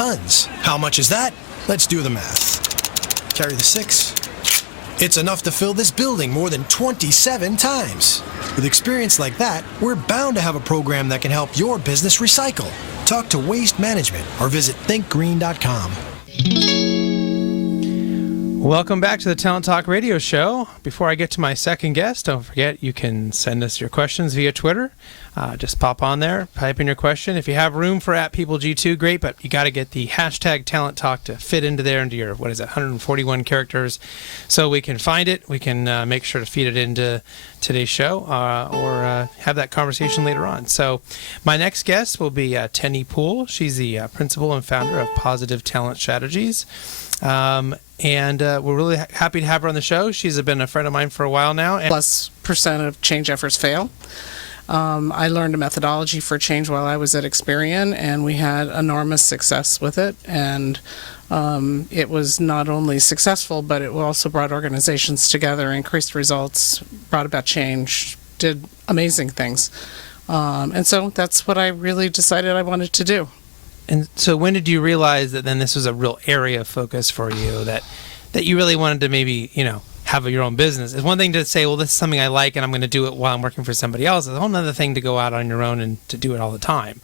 tons. How much is that? Let's do the math. Carry the 6. It's enough to fill this building more than 27 times. With experience like that, we're bound to have a program that can help your business recycle. Talk to Waste Management or visit thinkgreen.com. Welcome back to the Talent Talk Radio Show. Before I get to my second guest, don't forget you can send us your questions via Twitter. Just pop on there, type in your question. If you have room for @PeopleG2, great, but you got to get the hashtag Talent Talk to fit into there, into your, 141 characters, so we can find it. We can make sure to feed it into today's show or have that conversation later on. So my next guest will be Tenny Poole. She's the principal and founder of Positive Talent Strategies. And we're really happy to have her on the show. She's been a friend of mine for a while now. Plus % of change efforts fail. I learned a methodology for change while I was at Experian, and we had enormous success with it. And it was not only successful, but it also brought organizations together, increased results, brought about change, did amazing things. And so that's what I really decided I wanted to do. And so when did you realize that then this was a real area of focus for you, that you really wanted to maybe, have your own business? It's one thing to say, well, this is something I like and I'm going to do it while I'm working for somebody else. It's a whole other thing to go out on your own and to do it all the time.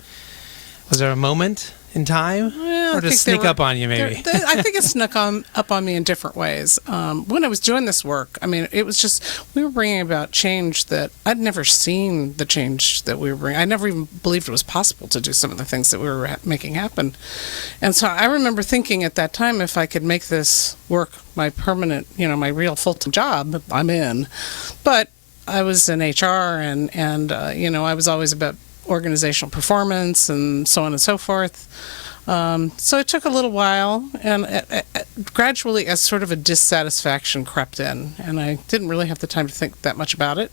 Was there a moment in time? Or just sneak up on you, maybe? I think it snuck up on me in different ways. When I was doing this work, it was just, we were bringing about change that I'd never seen the change that we were bringing. I never even believed it was possible to do some of the things that we were making happen. And so I remember thinking at that time, if I could make this work my permanent, my real full-time job, I'm in. But I was in HR and I was always about organizational performance and so on and so forth. So it took a little while, and gradually as sort of a dissatisfaction crept in, and I didn't really have the time to think that much about it.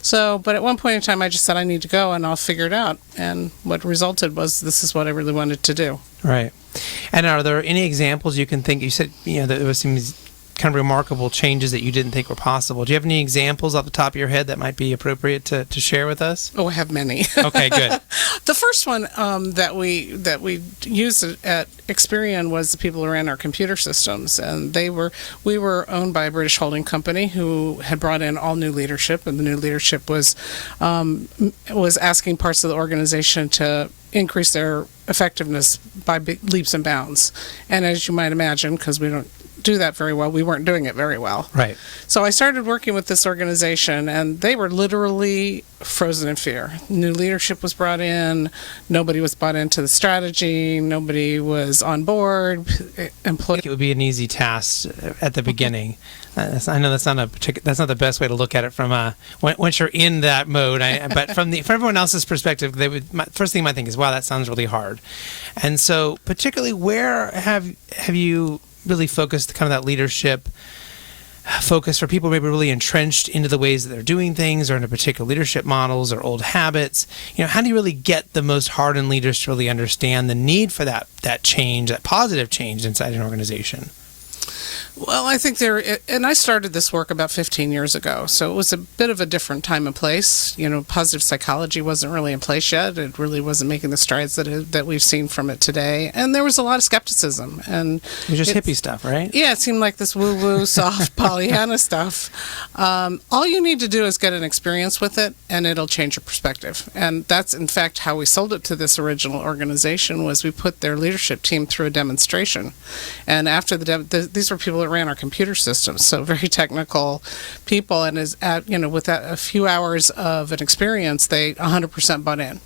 So, but at one point in time, I just said, I need to go, and I'll figure it out. And what resulted was, this is what I really wanted to do. Right. And are there any examples you can think? You said, there was some kind of remarkable changes that you didn't think were possible. Do you have any examples off the top of your head that might be appropriate to share with us? Oh, I have many. Okay, good. The first one that we used at Experian was the people who ran our computer systems, and we were owned by a British holding company who had brought in all new leadership, and the new leadership was asking parts of the organization to increase their effectiveness by leaps and bounds. And as you might imagine, because we don't do that very well, we weren't doing it very well. Right. So I started working with this organization, and they were literally frozen in fear. New leadership was brought in, nobody was bought into the strategy, nobody was on board. It would be an easy task at the beginning. I know that's not the best way to look at it from once you're in that mode. But from everyone else's perspective, first thing they might think is, wow, that sounds really hard. And so, particularly, where have you really focused kind of that leadership focus for people maybe really entrenched into the ways that they're doing things or into particular leadership models or old habits? How do you really get the most hardened leaders to really understand the need for that change, that positive change inside an organization? Well, I think and I started this work about 15 years ago, so it was a bit of a different time and place. Positive psychology wasn't really in place yet. It really wasn't making the strides that we've seen from it today. And there was a lot of skepticism. And it was just hippie stuff, right? Yeah, it seemed like this woo-woo, soft Pollyanna stuff. All you need to do is get an experience with it, and it'll change your perspective. And that's, in fact, how we sold it to this original organization, was we put their leadership team through a demonstration. And after these were people that ran our computer systems, so very technical people, and with a few hours of an experience, they 100% bought in.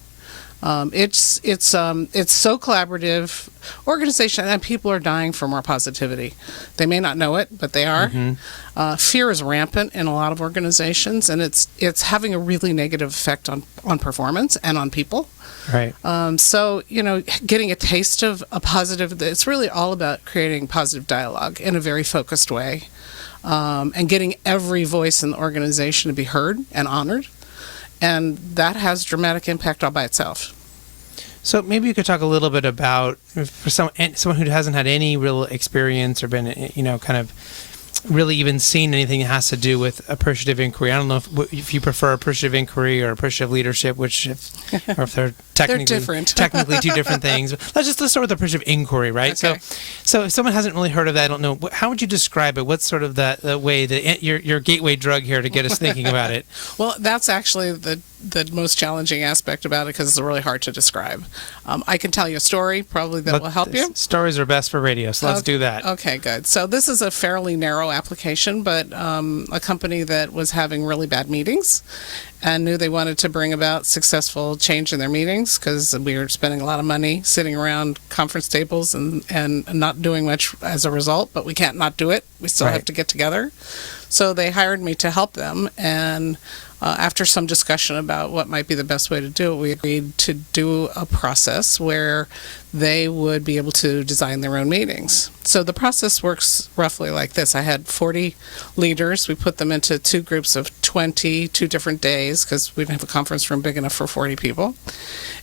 It's so collaborative organization, and people are dying for more positivity. They may not know it, but they are. Mm-hmm. Fear is rampant in a lot of organizations, and it's having a really negative effect on performance and on people. Right. So, getting a taste of a positive, it's really all about creating positive dialogue in a very focused way, and getting every voice in the organization to be heard and honored. And that has dramatic impact all by itself. So maybe you could talk a little bit about, for someone who hasn't had any real experience or been, kind of really even seen anything that has to do with appreciative inquiry. I don't know if you prefer appreciative inquiry or appreciative leadership, or if they're technically two different things. Let's start with the approach of inquiry, right? Okay. So if someone hasn't really heard of that, I don't know, how would you describe it? What's sort of the way, your gateway drug here to get us thinking about it? Well, that's actually the most challenging aspect about it because it's really hard to describe. I can tell you a story probably that will help you. Stories are best for radio, so let's do that. Okay, good. So this is a fairly narrow application, but a company that was having really bad meetings and knew they wanted to bring about successful change in their meetings because we were spending a lot of money sitting around conference tables and not doing much as a result, but we can't not do it. We still have to get together. So they hired me to help them, and after some discussion about what might be the best way to do it, we agreed to do a process where they would be able to design their own meetings. So the process works roughly like this. I had 40 leaders. We put them into two groups of 20, 2 different days, because we didn't have a conference room big enough for 40 people.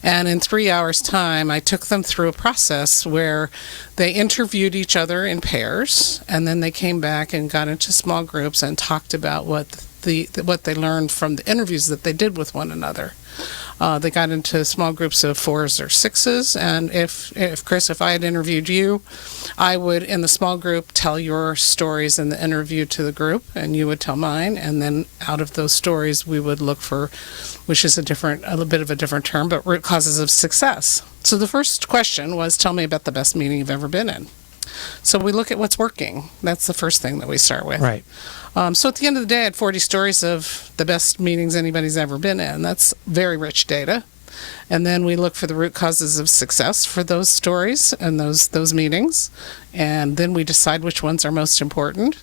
And in 3 hours' time, I took them through a process where they interviewed each other in pairs, and then they came back and got into small groups and talked about what they learned from the interviews that they did with one another. They got into small groups of 4s or 6s, and if Chris, if I had interviewed you, I would, in the small group, tell your stories in the interview to the group, and you would tell mine, and then out of those stories, we would look for, which is a little bit of a different term, but root causes of success. So the first question was, tell me about the best meeting you've ever been in. So we look at what's working. That's the first thing that we start with. Right. So at the end of the day, I had 40 stories of the best meetings anybody's ever been in. That's very rich data. And then we look for the root causes of success for those stories and those meetings. And then we decide which ones are most important.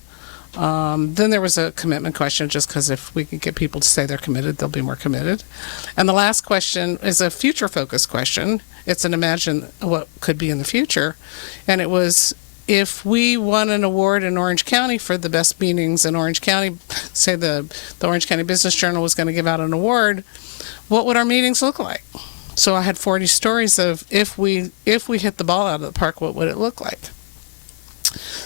Then there was a commitment question, just because if we could get people to say they're committed, they'll be more committed. And the last question is a future-focused question. It's an imagine what could be in the future. And it was, if we won an award in Orange County for the best meetings in Orange County, say the Orange County Business Journal was going to give out an award, what would our meetings look like? So I had 40 stories of if we hit the ball out of the park, what would it look like?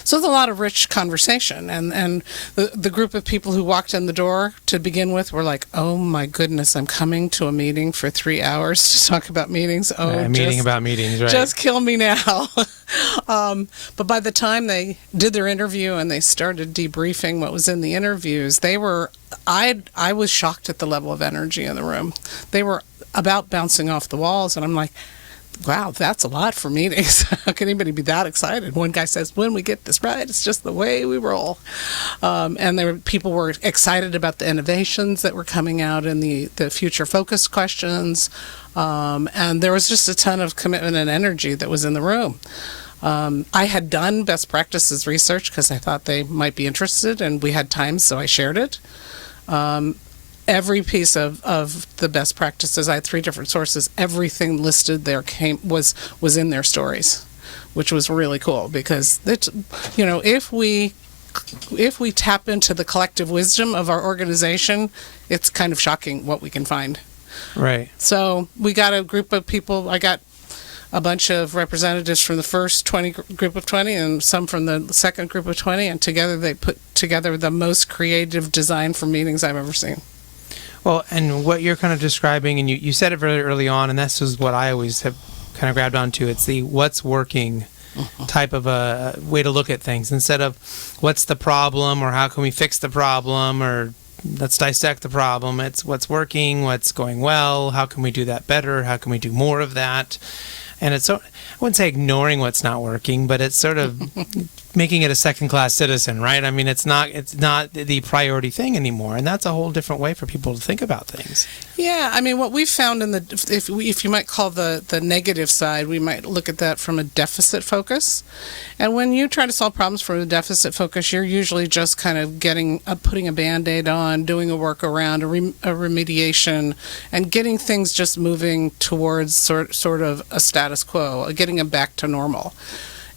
So there's a lot of rich conversation, and the group of people who walked in the door to begin with were like, oh my goodness, I'm coming to a meeting for 3 hours to talk about meetings. Oh, meeting about meetings, right? Just kill me now. But by the time they did their interview and they started debriefing what was in the interviews, I was shocked at the level of energy in the room. They were about bouncing off the walls, and I'm like, wow, that's a lot for meetings. How can anybody be that excited? One guy says, when we get this right, it's just the way we roll. And people were excited about the innovations that were coming out in the future focus questions. And there was just a ton of commitment and energy that was in the room. I had done best practices research because I thought they might be interested, and we had time, so I shared it. Every piece of the best practices, I had 3 different sources, everything listed there was in their stories, which was really cool because if we tap into the collective wisdom of our organization, it's kind of shocking what we can find. Right. So we got a group of people. I got a bunch of representatives from the first group of 20 and some from the second group of 20, and together they put together the most creative design for meetings I've ever seen. Well, and what you're kind of describing, and you said it very early on, and this is what I always have kind of grabbed onto. It's the what's working type of a way to look at things, instead of what's the problem or how can we fix the problem or let's dissect the problem. It's what's working, what's going well, how can we do that better, how can we do more of that. And it's, I wouldn't say ignoring what's not working, but it's sort of making it a second-class citizen, right? I mean, it's not the priority thing anymore, and that's a whole different way for people to think about things. Yeah, I mean, what we've found if you might call the negative side, we might look at that from a deficit focus. And when you try to solve problems from a deficit focus, you're usually just kind of putting a Band-Aid on, doing a workaround, a remediation, and getting things just moving towards sort of a status quo, getting them back to normal.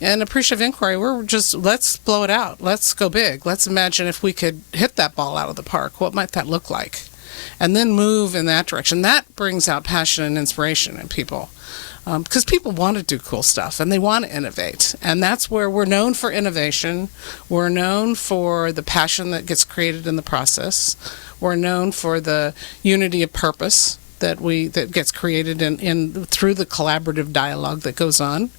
And appreciative inquiry, we're just, let's blow it out. Let's go big. Let's imagine if we could hit that ball out of the park. What might that look like? And then move in that direction. That brings out passion and inspiration in people. Because people want to do cool stuff and they want to innovate. And that's where we're known for innovation. We're known for the passion that gets created in the process. We're known for the unity of purpose. that gets created in through the collaborative dialogue that goes on.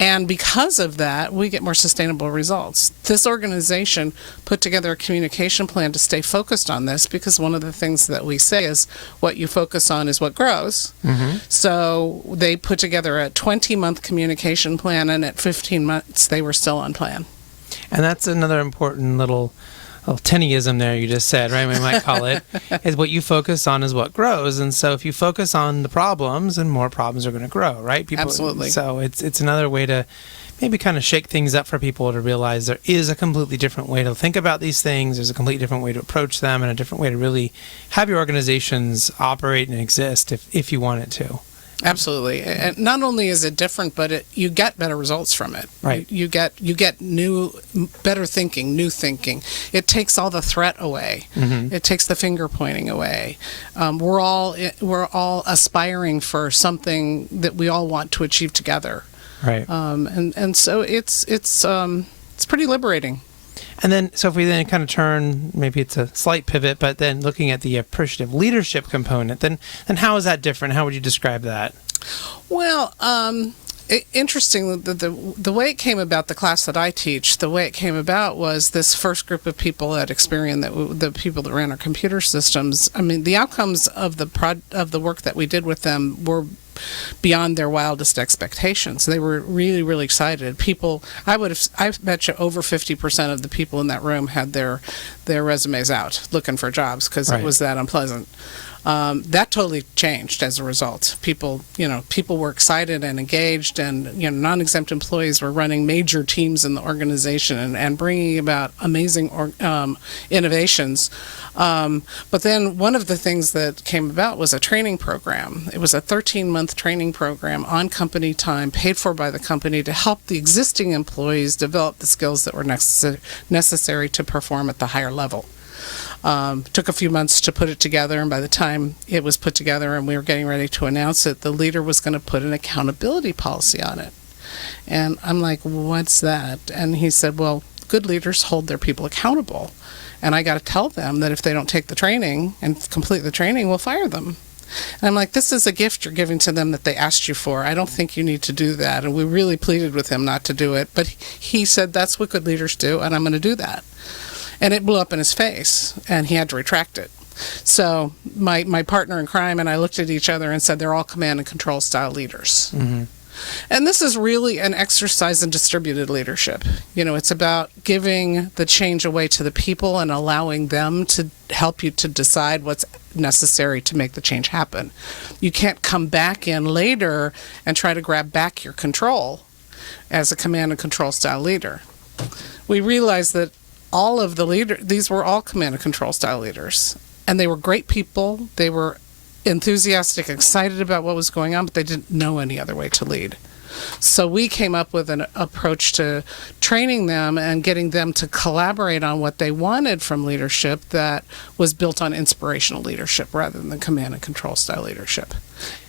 And because of that, we get more sustainable results. This organization put together a communication plan to stay focused on this, because one of the things that we say is what you focus on is what grows. So they put together a 20-month communication plan, and at 15 months, they were still on plan. And that's another important little Tennyism there you just said, right? We might call it, is what you focus on is what grows. And so if you focus on the problems, then more problems are going to grow, right? Absolutely. So it's another way to maybe kind of shake things up for people to realize there is a completely different way to think about these things. There's a completely different way to approach them, and a different way to really have your organizations operate and exist if you want it to. Absolutely, and not only is it different, but you get better results from it. Right. You get better thinking, new thinking. It takes all the threat away. It takes the finger pointing away. We're all aspiring for something that we all want to achieve together. Right. And so it's pretty liberating. And then, so if we then kind of turn, maybe it's a slight pivot, but then looking at the appreciative leadership component, then how is that different? How would you describe that? Well, interesting, the way it came about, the class that I teach, the way it came about was this first group of people at Experian, the people that ran our computer systems. I mean, the outcomes of the work that we did with them were beyond their wildest expectations. They were really, really excited. I bet you over 50% of the people in that room had their resumes out looking for jobs, because Right. it was that unpleasant. That totally changed as a result. People were excited and engaged, and non-exempt employees were running major teams in the organization and bringing about amazing innovations. But then one of the things that came about was a training program. It was a 13-month training program on company time, paid for by the company, to help the existing employees develop the skills that were necessary to perform at the higher level. Took a few months to put it together, and by the time it was put together and we were getting ready to announce it, the leader was going to put an accountability policy on it. And I'm like, what's that? And he said, well, good leaders hold their people accountable. And I got to tell them that if they don't take the training and complete the training, we'll fire them. And I'm like, this is a gift you're giving to them that they asked you for. I don't think you need to do that. And we really pleaded with him not to do it. But he said, that's what good leaders do, and I'm going to do that. And it blew up in his face, and he had to retract it. So my partner in crime and I looked at each other and said, they're all command and control style leaders. And this is really an exercise in distributed leadership. It's about giving the change away to the people and allowing them to help you to decide what's necessary to make the change happen. You can't come back in later and try to grab back your control as a command and control style leader. We realized that all of the these were all command and control style leaders, and they were great people. They were enthusiastic, excited about what was going on, but they didn't know any other way to lead. So we came up with an approach to training them and getting them to collaborate on what they wanted from leadership that was built on inspirational leadership rather than command and control style leadership.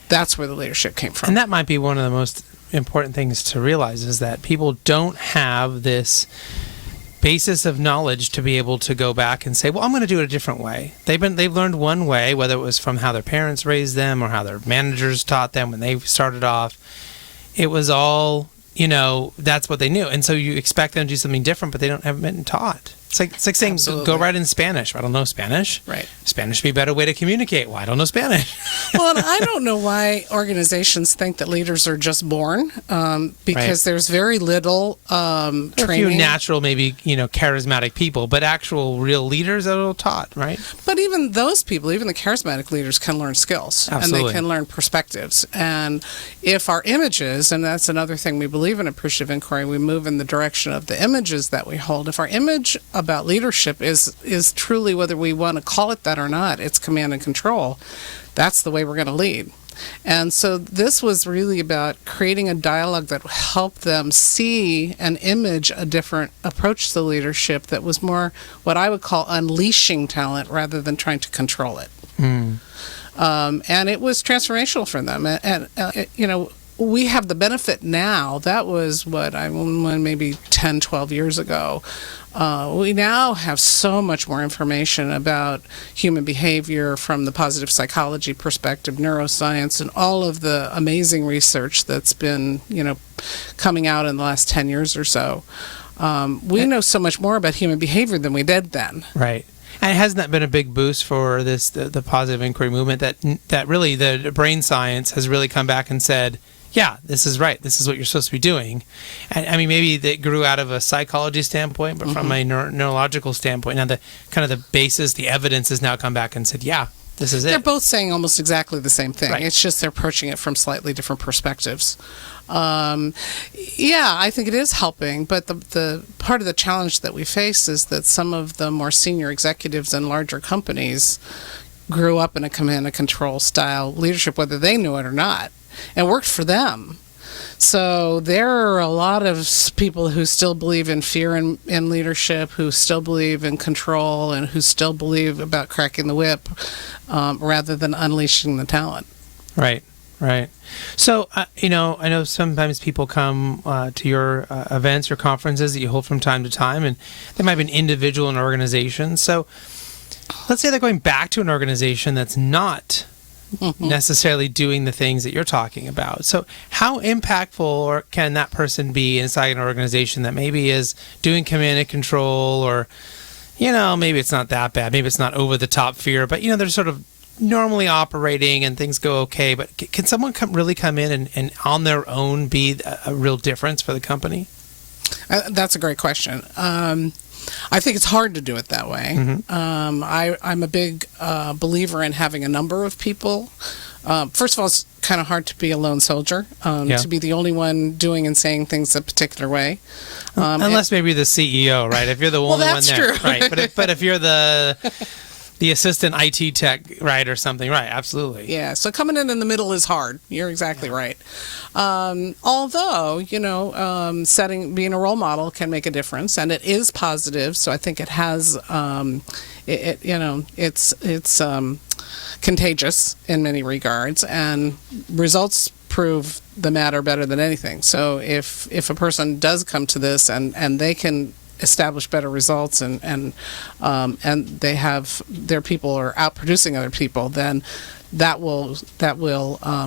That's where the leadership came from. And that might be one of the most important things to realize, is that people don't have this basis of knowledge to be able to go back and say, well, I'm going to do it a different way. They've learned one way, whether it was from how their parents raised them or how their managers taught them when they started off. It was all, that's what they knew. And so you expect them to do something different, but they haven't been taught. It's like saying, Absolutely. Go write in Spanish. I don't know Spanish. Right. Spanish would be a better way to communicate. Well, I don't know Spanish. Well, and I don't know why organizations think that leaders are just born, because there's very little training. A few natural, maybe, charismatic people, but actual real leaders that are taught, right? But even those people, even the charismatic leaders, can learn skills. Absolutely. And they can learn perspectives. And if our images, and that's another thing we believe in appreciative inquiry, we move in the direction of the images that we hold. If our image about leadership is truly, whether we want to call it that or not, it's command and control, that's the way we're going to lead. And so this was really about creating a dialogue that helped them see and image a different approach to leadership that was more what I would call unleashing talent rather than trying to control it. And it was transformational for them. And we have the benefit now. That was maybe 10, 12 years ago. We now have so much more information about human behavior from the positive psychology perspective, neuroscience, and all of the amazing research that's been, coming out in the last 10 years or so. We know so much more about human behavior than we did then. Right. And hasn't that been a big boost for this the positive inquiry movement, that really the brain science has really come back and said, yeah, this is right. This is what you're supposed to be doing. And I mean, maybe that grew out of a psychology standpoint, but from a neurological standpoint, now the kind of the basis, the evidence has now come back and said, yeah, this is it. They're both saying almost exactly the same thing. Right. It's just they're approaching it from slightly different perspectives. I think it is helping, but the part of the challenge that we face is that some of the more senior executives in larger companies grew up in a command and control style leadership, whether they knew it or not, and worked for them. So there are a lot of people who still believe in fear in leadership, who still believe in control, and who still believe about cracking the whip rather than unleashing the talent. Right. Right. So, I know sometimes people come to your events or conferences that you hold from time to time, and they might be an individual in an organization. So let's say they're going back to an organization that's not necessarily doing the things that you're talking about. So how impactful can that person be inside an organization that maybe is doing command and control, or, maybe it's not that bad. Maybe it's not over the top fear, but, they're sort of normally operating and things go okay, but can someone really come in and on their own be a real difference for the company? That's a great question. I think it's hard to do it that way. I'm a big believer in having a number of people. First of all, it's kind of hard to be a lone soldier, to be the only one doing and saying things a particular way. Unless maybe the CEO, right? If you're the only one there, true. Right? But if you're the assistant IT tech, right, or something, right? Absolutely. Yeah. So coming in the middle is hard. You're exactly right. Although, being a role model can make a difference, and it is positive. So I think it has, it's contagious in many regards, and results prove the matter better than anything. So if a person does come to this and they can establish better results and they have their people are out producing other people, then that will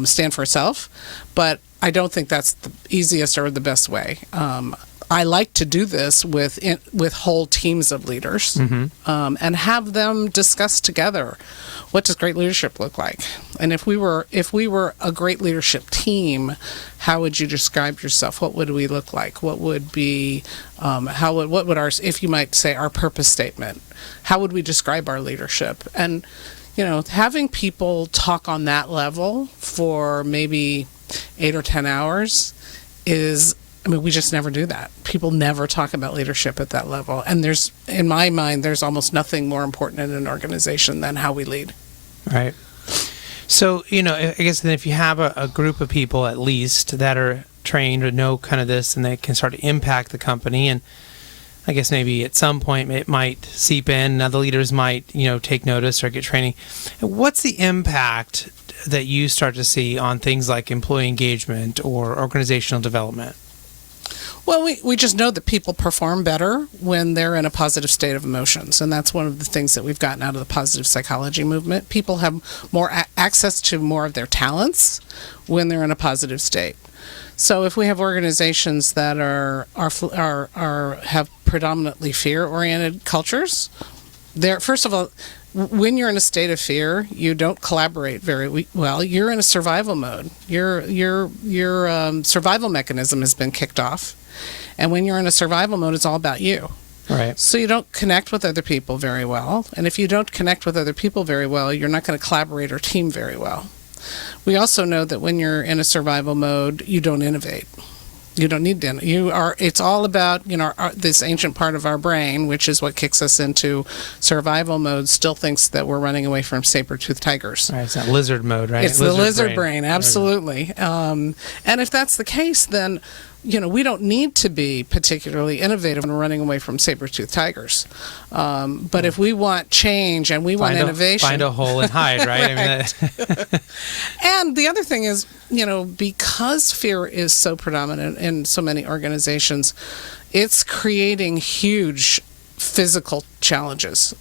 stand for itself. But I don't think that's the easiest or the best way. I like to do this with whole teams of leaders and have them discuss together, what does great leadership look like? And if we were a great leadership team, how would you describe yourself? What would we look like? What would be what would our, if you might say, our purpose statement? How would we describe our leadership? And having people talk on that level for maybe 8 or 10 hours we just never do that. People never talk about leadership at that level. And in my mind, there's almost nothing more important in an organization than how we lead. Right. So, I guess then if you have a group of people at least that are trained or know kind of this, and they can start to impact the company, and I guess maybe at some point it might seep in, the leaders might, take notice or get training. What's the impact that you start to see on things like employee engagement or organizational development? Well, we just know that people perform better when they're in a positive state of emotions, and that's one of the things that we've gotten out of the positive psychology movement. People have more access to more of their talents when they're in a positive state. So if we have organizations that have predominantly fear-oriented cultures, first of all, when you're in a state of fear, you don't collaborate very well. You're in a survival mode. Your survival mechanism has been kicked off. And when you're in a survival mode, it's all about you. Right. So you don't connect with other people very well. And if you don't connect with other people very well, you're not going to collaborate or team very well. We also know that when you're in a survival mode, you don't innovate. You don't need to. It's all about, this ancient part of our brain, which is what kicks us into survival mode, still thinks that we're running away from saber-toothed tigers. Right, it's that lizard mode, right? It's the lizard brain, absolutely. And if that's the case, then we don't need to be particularly innovative in running away from saber-toothed tigers. But if we want change and we want innovation... Find a hole and hide, right? Right. And the other thing is, because fear is so predominant in so many organizations, it's creating huge physical challenges.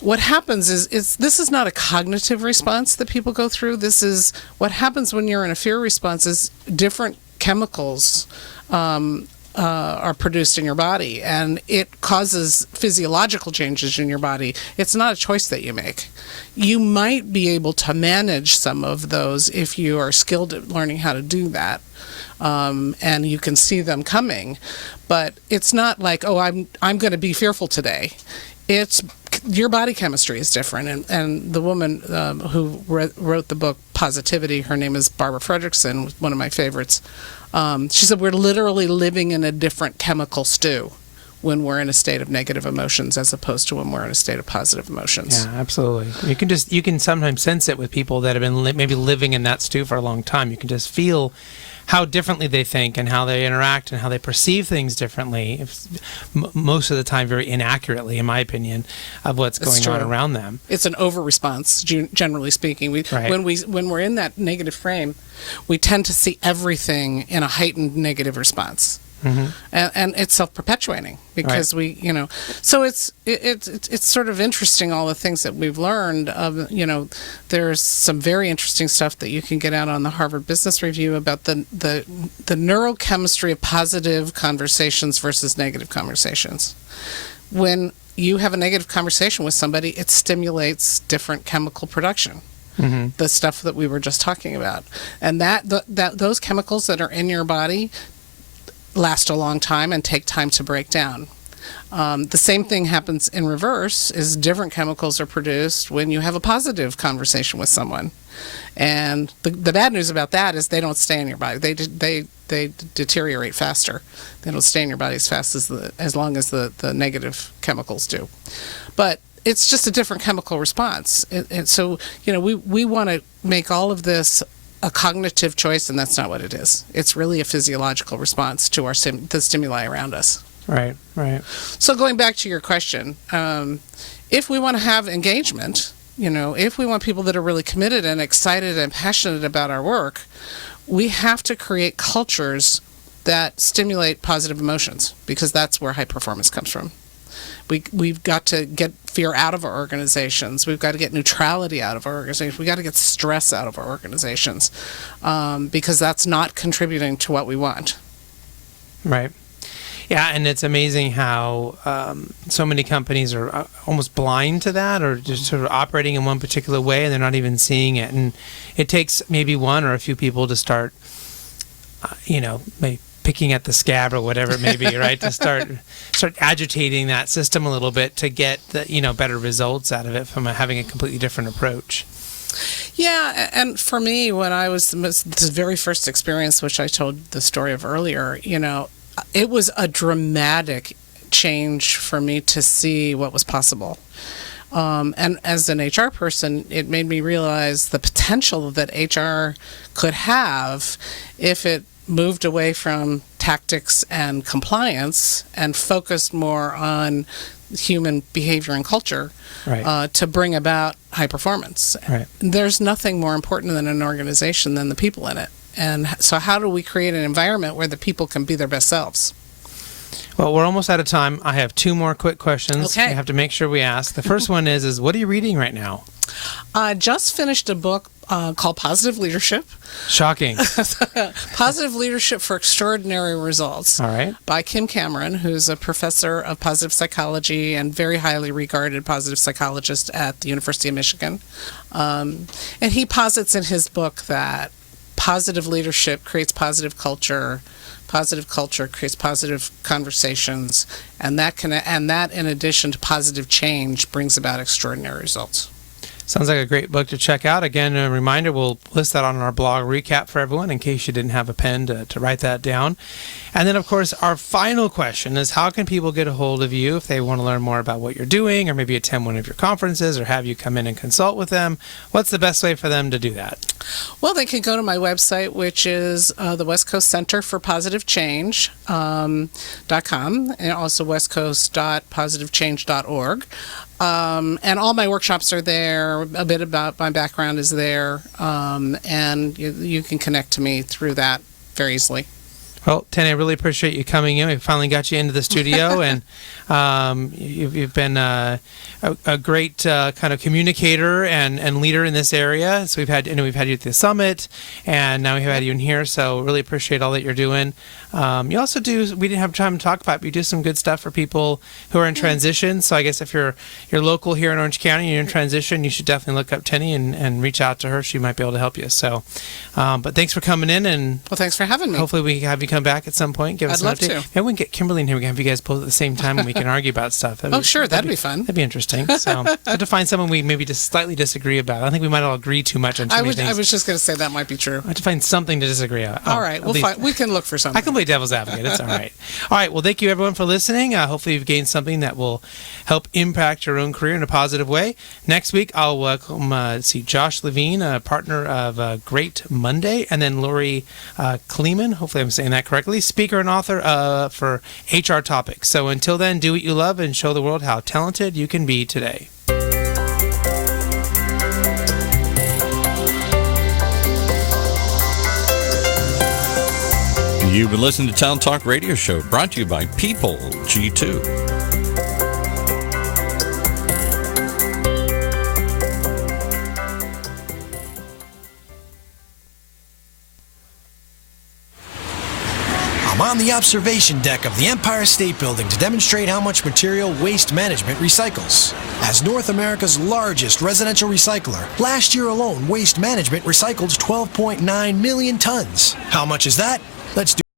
What happens is this is not a cognitive response that people go through. This is what happens when you're in a fear response is different chemicals are produced in your body, and it causes physiological changes in your body. It's not a choice that you make. You might be able to manage some of those if you are skilled at learning how to do that, and you can see them coming. But it's not like, oh, I'm going to be fearful today. It's your body chemistry is different, and the woman who wrote the book Positivity, her name is Barbara Fredrickson, one of my favorites. She said we're literally living in a different chemical stew when we're in a state of negative emotions as opposed to when we're in a state of positive emotions. Yeah, absolutely. You can sometimes sense it with people that have been maybe living in that stew for a long time. You can just feel how differently they think and how they interact and how they perceive things differently, most of the time very inaccurately, in my opinion, of what's going on around them. It's an over-response, generally speaking. Right. When we're in that negative frame, we tend to see everything in a heightened negative response. Mm-hmm. And it's self-perpetuating because right. So it's sort of interesting, all the things that we've learned of, there's some very interesting stuff that you can get out on the Harvard Business Review about the neurochemistry of positive conversations versus negative conversations. When you have a negative conversation with somebody, it stimulates different chemical production. Mm-hmm. The stuff that we were just talking about. And those chemicals that are in your body last a long time and take time to break down. The same thing happens in reverse, is different chemicals are produced when you have a positive conversation with someone. And the bad news about that is they don't stay in your body. They deteriorate faster. They don't stay in your body as fast as long as the negative chemicals do. But it's just a different chemical response. So we want to make all of this a cognitive choice, and that's not what it is. It's really a physiological response to the stimuli around us. Right, right. So going back to your question, if we want to have engagement, if we want people that are really committed and excited and passionate about our work, we have to create cultures that stimulate positive emotions, because that's where high performance comes from. We've got to get fear out of our organizations. We've got to get neutrality out of our organizations. We've got to get stress out of our organizations, because that's not contributing to what we want. Right. Yeah, and it's amazing how so many companies are almost blind to that, or just sort of operating in one particular way, and they're not even seeing it. And it takes maybe one or a few people to start, maybe picking at the scab or whatever it may be, right? To start agitating that system a little bit to get the, better results out of it from having a completely different approach. Yeah, and for me, when I was this very first experience, which I told the story of earlier, it was a dramatic change for me to see what was possible. And as an HR person, it made me realize the potential that HR could have if it moved away from tactics and compliance and focused more on human behavior and culture, right, to bring about high performance. Right. There's nothing more important than an organization than the people in it. And so how do we create an environment where the people can be their best selves? Well, we're almost out of time. I have two more quick questions. Okay. We have to make sure we ask. The first one is what are you reading right now? I just finished a book called Positive Leadership. Shocking. Positive Leadership for Extraordinary Results. All right. By Kim Cameron, who's a professor of positive psychology and very highly regarded positive psychologist at the University of Michigan. And he posits in his book that positive leadership creates positive culture creates positive conversations, and that in addition to positive change brings about extraordinary results. Sounds like a great book to check out. Again, a reminder, we'll list that on our blog recap for everyone in case you didn't have a pen to write that down. And then, of course, our final question is, how can people get a hold of you if they want to learn more about what you're doing, or maybe attend one of your conferences, or have you come in and consult with them? What's the best way for them to do that? Well, they can go to my website, which is the West Coast Center for Positive Change .com, and also westcoast.positivechange.org. And all my workshops are there. A bit about my background is there, and you can connect to me through that very easily. Well, Tenny, I really appreciate you coming in. We finally got you into the studio, and you've been a great kind of communicator and leader in this area. So we've had you at the summit, and now we've had you in here. So really appreciate all that you're doing. You also do. We didn't have time to talk about, but you do some good stuff for people who are in transition. So I guess if you're local here in Orange County and you're in transition, you should definitely look up Tenny and reach out to her. She might be able to help you. So, but thanks for coming in, and well, thanks for having me. Hopefully we can have you come back at some point. Give us an update. I'd love to. Maybe we can get Kimberly in here. We can have you guys both at the same time, and we can argue about stuff. Sure, that'd be fun. That'd be interesting. So, have to find someone we maybe just slightly disagree about. I think we might all agree too much on too many things. I was just going to say that might be true. I have to find something to disagree on. All right, we can look for something. I can play devil's advocate. It's all right. All right. Well, thank you everyone for listening. Hopefully you've gained something that will help impact your own career in a positive way. Next week, I'll welcome see Josh Levine, a partner of Great Monday, and then Lori Kleeman. Hopefully I'm saying that correctly. Speaker and author for HR topics. So until then, do what you love and show the world how talented you can be today. You've been listening to Town Talk Radio Show, brought to you by People G2. I'm on the observation deck of the Empire State Building to demonstrate how much material Waste Management recycles. As North America's largest residential recycler, last year alone, Waste Management recycled 12.9 million tons. How much is that? Let's do